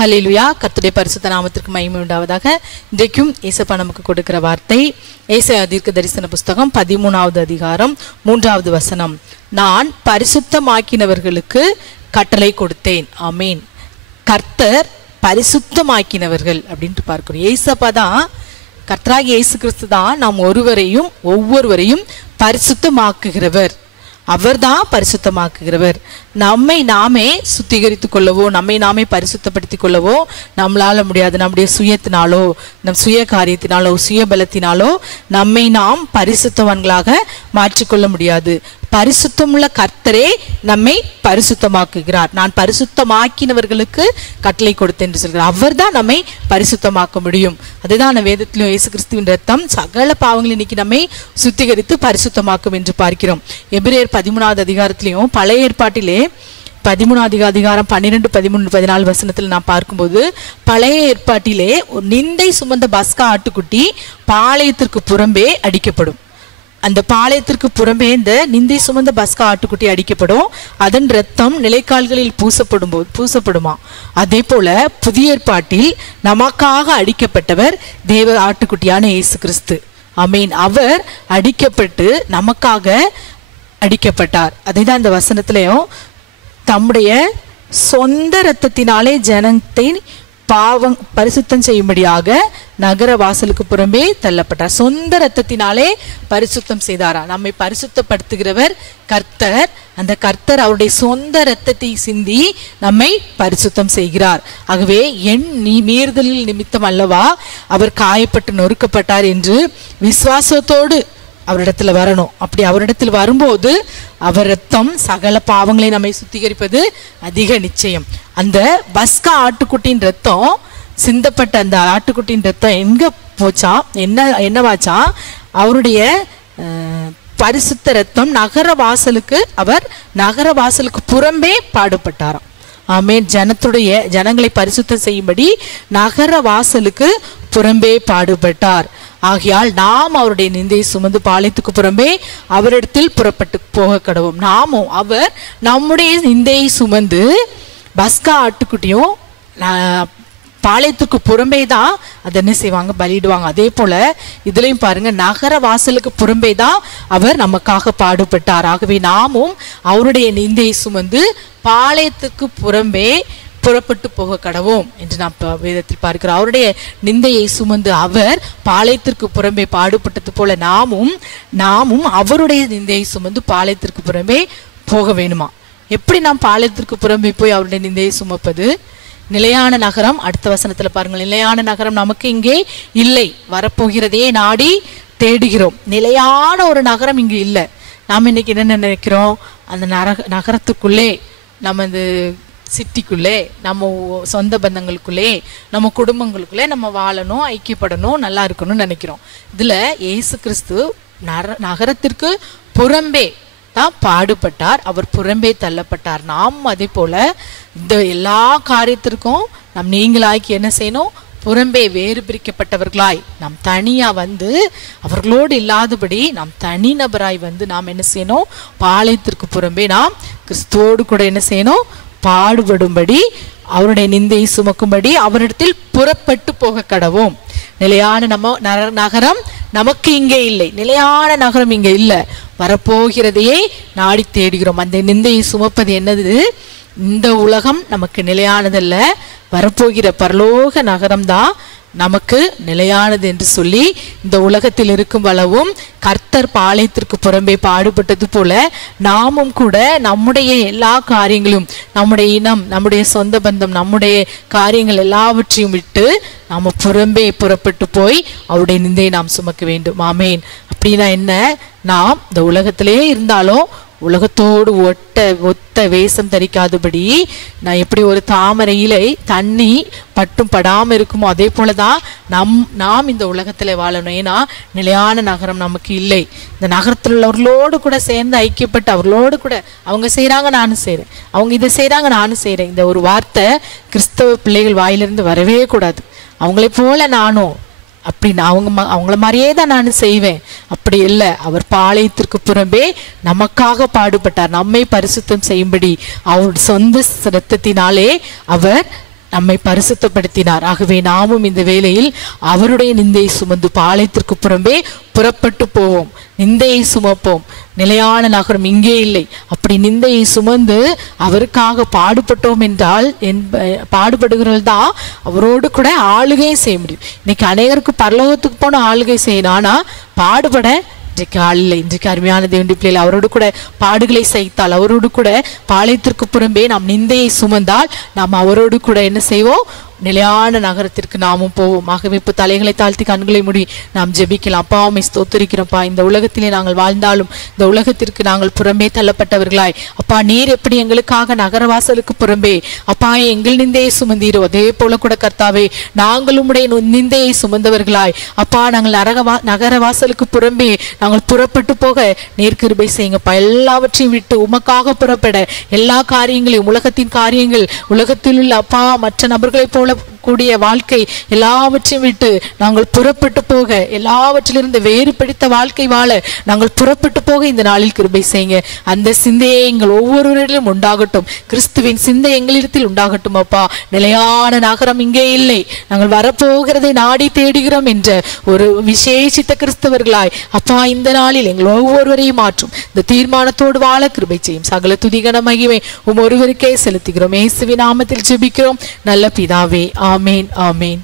ஹல்லேலூயா. கர்த்தருடைய பரிசுத்த நாமத்திற்கு மகிமை உண்டாவதாக. இன்றைக்கும் இயேசப்பா நமக்கு கொடுக்கிற வார்த்தை ஏசாயா தீர்க்க தரிசன புஸ்தகம் 13வது அதிகாரம் 3வது வசனம். நான் பரிசுத்தமாக்கினவர்களுக்கு கட்டளை கொடுத்தேன். ஆமீன். கர்த்தர் பரிசுத்தமாக்கினவர்கள் அப்படின்ட்டு பார்க்கிறோம். ஏசப்பா தான், கர்த்தராகிய இயேசு கிறிஸ்து தான் நாம் ஒவ்வொருவரையும் பரிசுத்தமாக்குகிறவர். அவர்தான் பரிசுத்தமாக்குகிறவர். நம்மை நாமே சுத்திகரித்து கொள்ளவோ, நம்மை நாமே பரிசுத்தப்படுத்தி கொள்ளவோ நம்மளால முடியாது. நம்முடைய சுயத்தினாலோ, நம் சுய காரியத்தினாலோ, சுய பலத்தினாலோ நம்மை நாம் பரிசுத்தவான்களாக மாற்றிக்கொள்ள முடியாது. பரிசுத்தமுள்ள கர்த்தரே நம்மை பரிசுத்தமாக்குகிறார். நான் பரிசுத்தமாக்கினவர்களுக்கு கட்டளை கொடுத்தேன் என்று சொல்கிறார். அவர் தான் நம்மை பரிசுத்தமாக்க முடியும். அதுதான் வேதத்திலும் இயேசு கிறிஸ்துவின் ரத்தம் சகல பாவங்களை இன்னைக்கு நம்மை சுத்திகரித்து பரிசுத்தமாக்கும் என்று பார்க்கிறோம். எபிரேயர் 13வது அதிகாரத்திலையும் பழைய ஏற்பாட்டிலே 13வது அதிகாரம் 12, 13, 14 வசனத்தில் நாம் பார்க்கும்போது, பழைய ஏற்பாட்டிலே ஒரு நிந்தை சுமந்த பஸ்கா ஆட்டுக்குட்டி பாளையத்திற்கு புறம்பே அடிக்கப்படும். அந்த பாளையத்திற்கு புறம்பே இந்த நிந்தை சுமந்த பஸ்கா ஆட்டுக்குட்டி அடிக்கப்படும். அதன் ரத்தம் நிலைக்கால்களில் பூசப்படுமா. அதே போல புதிய ஏற்பாட்டில் நமக்காக அடிக்கப்பட்டவர் தேவ ஆட்டுக்குட்டியான இயேசு கிறிஸ்து. ஆமீன். அவர் அடிக்கப்பட்டு நமக்காக அடிக்கப்பட்டார். அதே தான் இந்த வசனத்திலையும் தம்முடைய சொந்த இரத்தத்தினாலே ஜனத்தை பரிசுத்தம் செய்யும்படியாக நகர வாசலுக்கு புறம்பே தள்ளப்பட்டார். சொந்த இரத்தத்தினாலே பரிசுத்தம் செய்தாரா. நம்மை பரிசுத்தப்படுத்துகிறவர் கர்த்தர். அந்த கர்த்தர் அவருடைய சொந்த இரத்தத்தை சிந்தி நம்மை பரிசுத்தம் செய்கிறார். ஆகவே மீறுதலில் நிமித்தம் அல்லவா அவர் காயப்பட்டு நொறுக்கப்பட்டார் என்று விசுவாசத்தோடு அவரிடத்துல வரணும். அப்படி அவரிடத்தில் வரும்போது அவர் ரத்தம் சகல பாவங்களை நம்மை சுத்திகரிப்பது அதிக நிச்சயம். அந்த பஸ்கா ஆட்டுக்குட்டியின் ரத்தம் சிந்தப்பட்ட அந்த ஆட்டுக்குட்டியின் ரத்தம் எங்க போச்சா, என்னவாச்சா, அவருடைய பரிசுத்த ரத்தம் நகர வாசலுக்கு புறம்பே பாடுபட்டாராம். ஆமேன். ஜனங்களை பரிசுத்தம் செய்யும்படி நகர வாசலுக்கு புறம்பே பாடுபட்டார். ஆகையால் நாம் அவருடைய நிந்தையை சுமந்து பாளையத்துக்கு புறம்பே அவரிடத்தில் புறப்பட்டு போக கடவோம். நாமும் அவர் நம்முடைய நிந்தையை சுமந்து பஸ்கா ஆட்டுக்குட்டியும் பாளையத்துக்கு புறம்பே தான் அதை என்ன செய்வாங்க, பலியிடுவாங்க. அதே போல இதுலையும் பாருங்க, நகர வாசலுக்கு புறம்பே தான் அவர் நமக்காக பாடுபட்டார். ஆகவே நாமும் அவருடைய நிந்தையை சுமந்து பாளையத்துக்கு புறம்பே புறப்பட்டு போக கடவோம் என்று நாம் வேதத்தில் பார்க்கிறோம். அவருடைய நிந்தையை சுமந்து அவர் பாளையத்திற்கு புறம்பே பாடுபட்டது போல நாமும் அவருடைய நிந்தையை சுமந்து பாளையத்திற்கு புறம்பே போக வேணுமா. எப்படி நாம் பாளையத்திற்கு புறம்பே போய் அவருடைய நிந்தையை சுமப்பது? நிலையான நகரம், அடுத்த வசனத்துல பாருங்கள், நிலையான நகரம் நமக்கு இங்கே இல்லை, வரப்போகிறதையே நாடி தேடுகிறோம். நிலையான ஒரு நகரம் இங்கு இல்லை. நாம் இன்னைக்கு என்ன நினைக்கிறோம், அந்த நகரத்துக்குள்ளே, நம்ம இந்த சிட்டிக்குள்ளே, நம்ம சொந்த பந்தங்களுக்குள்ளே, நம்ம குடும்பங்களுக்குள்ளே நம்ம வாழணும், ஐக்கியப்படணும், நல்லா இருக்கணும்னு நினைக்கிறோம். இதுல இயேசு கிறிஸ்து நகரத்திற்கு புறம்பே தான் பாடுபட்டார். அவர் புறம்பே தள்ளப்பட்டார். நாம் அதே போல இந்த எல்லா காரியத்திற்கும் நாம் நீங்களாக்கி என்ன செய்யணும், புறம்பே வேறு பிரிக்கப்பட்டவர்களாய் நாம் தனியா வந்து, அவர்களோடு இல்லாதபடி நாம் தனி நபராய் வந்து நாம் என்ன செய்யணும், பாளையத்திற்கு புறம்பே நாம் கிறிஸ்துவோடு கூட என்ன செய்யணும், பாடுபடும்படி, அவருடைய நிந்தையை சுமக்கும்படி அவரிடத்தில் புறப்பட்டு போக கடவோம். நிலையான நகரம் நமக்கு இங்கே இல்லை. நிலையான நகரம் இங்கே இல்லை. வரப்போகிறதையே நாடி தேடுகிறோம். அந்த நிந்தையை சுமப்பது என்னது? இந்த உலகம் நமக்கு நிலையானதல்ல, வரப்போகிற பரலோக நகரம்தான் நமக்கு நிலையானது என்று சொல்லி, இந்த உலகத்தில் இருக்கும் அளவும் கர்த்தர் பாளையத்திற்கு புறம்பே பாடுபட்டது போல நாமும் கூட நம்முடைய எல்லா காரியங்களும், நம்முடைய இனம், நம்முடைய சொந்த பந்தம், நம்முடைய காரியங்கள் எல்லாவற்றையும் விட்டு நாம புறம்பே புறப்பட்டு போய் அவருடைய நிந்தையை நாம் சுமக்க வேண்டும். ஆமேன். அப்படின்னா என்ன, நாம் இந்த உலகத்திலே இருந்தாலும் உலகத்தோடு ஒத்த வேஷம் தரிக்காதபடி, நான் எப்படி ஒரு தாமரை இலை தண்ணி பட்டும் படாமல் இருக்குமோ அதே போலதான் நாம் இந்த உலகத்துல வாழணும். ஏன்னா நிலையான நகரம் நமக்கு இல்லை. இந்த நகரத்தில் உள்ளவர்களோடு கூட சேர்ந்து ஐக்கியப்பட்டு அவர்களோடு கூட, அவங்க செய்யறாங்க நானும் செய்யறேன், அவங்க இதை செய்யறாங்க நானும் செய்யறேன், இந்த ஒரு வார்த்தை கிறிஸ்தவ பிள்ளைகள் வாயிலிருந்து வரவே கூடாது. அவங்களை போல நானும் அப்படின்னு அவங்கள மாதிரியே தான் நான் செய்வேன். அப்படி இல்லை. அவர் பாளையத்திற்கு புறம்பே நமக்காக பாடுபட்டார். நம்மை பரிசுத்தம் செய்யும்படி அவர் சொந்த இரத்தத்தினாலே அவர் நம்மை பரிசுத்தப்படுத்தினார். ஆகவே நாமும் இந்த வேளையில் அவருடைய நிந்தையை சுமந்து பாளையத்திற்கு புறம்பே புறப்பட்டு போவோம். நிந்தையை சுமப்போம். நிலையான நகரம் இங்கே இல்லை. அப்படி நிந்தையை சுமந்து அவருக்காக பாடுபட்டோம் என்றால் பாடுபடுகிறவர்கள் தான் அவரோடு கூட ஆளுகை செய்ய முடியும். இன்னைக்கு அநேகருக்கு பரலோகத்துக்கு போன ஆளுகை செய்யணும். ஆனா பாடுபட இன்றைக்கு ஆள் இல்லை. இன்றைக்கு அருமையான தேவனுடைய பிள்ளைகள் அவரோடு கூட பாடுகளை சகித்தால், அவரோடு கூட பாளையத்திற்கு புறம்பே நாம் நிந்தையை சுமந்தால் நாம் அவரோடு கூட என்ன செய்வோம்? நிலையான நகரத்திற்கு நாமும் போவோம். ஆகவே இப்போ தலைகளை தாழ்த்தி கண்களை மூடி நாம் ஜெபிக்கலாம். அப்பா உம்மை ஸ்தோத்திரிக்கிறோம்ப்பா. இந்த உலகத்திலே நாங்கள் வாழ்ந்தாலும் இந்த உலகத்திற்கு நாங்கள் புறம்பே தள்ளப்பட்டவர்களாய், அப்பா நீர் எப்படி எங்களுக்காக நகரவாசலுக்கு புறம்பே அப்பா எங்கள் நிந்தையை சுமந்தீரோ, அதே போல கூட கர்த்தாவே நாங்களும் உடைய நிந்தையை சுமந்தவர்களாய் அப்பா நாங்கள் நகரவாசலுக்கு புறம்பே நாங்கள் புறப்பட்டு போக நீர் கிருபை செய்யுங்கப்பா. எல்லாவற்றையும் விட்டு உமக்காக புறப்பட, எல்லா காரியங்களையும் உலகத்தின் காரியங்கள், உலகத்தில் உள்ள அப்பா மற்ற நபர்களை போல கூடிய வாழ்க்கை எல்லாவற்றையும் விட்டு நாங்கள் புறப்பட்டு போக, எல்லாவற்றிலிருந்து வேறு பிடித்த வாழ்க்கை வாழ நாங்கள் புறப்பட்டு போக இந்த நாளில் கிருபை செய்யுங்க. அந்த சிந்தையை எங்கள் ஒவ்வொருவரிலும் உண்டாகட்டும். கிறிஸ்துவின் சிந்தை எங்களிடத்தில் உண்டாகட்டும் அப்பா. நிலையான நகரம் இங்கே இல்லை, நாங்கள் வரப்போகிறதை நாடி தேடுகிறோம் என்ற ஒரு விசேஷித்த கிறிஸ்தவர்களாய் அப்பா இந்த நாளில் எங்கள் ஒவ்வொருவரையும் மாற்றும். இந்த தீர்மானத்தோடு வாழ கிருபை செய்யும். சகல துதிகன மகிமை ஒருவருக்கே செலுத்துகிறோம். இயேசுவின் நாமத்தில் ஜெபிக்கிறோம் நல்ல பிதாவே. ஆமேன், ஆமேன்.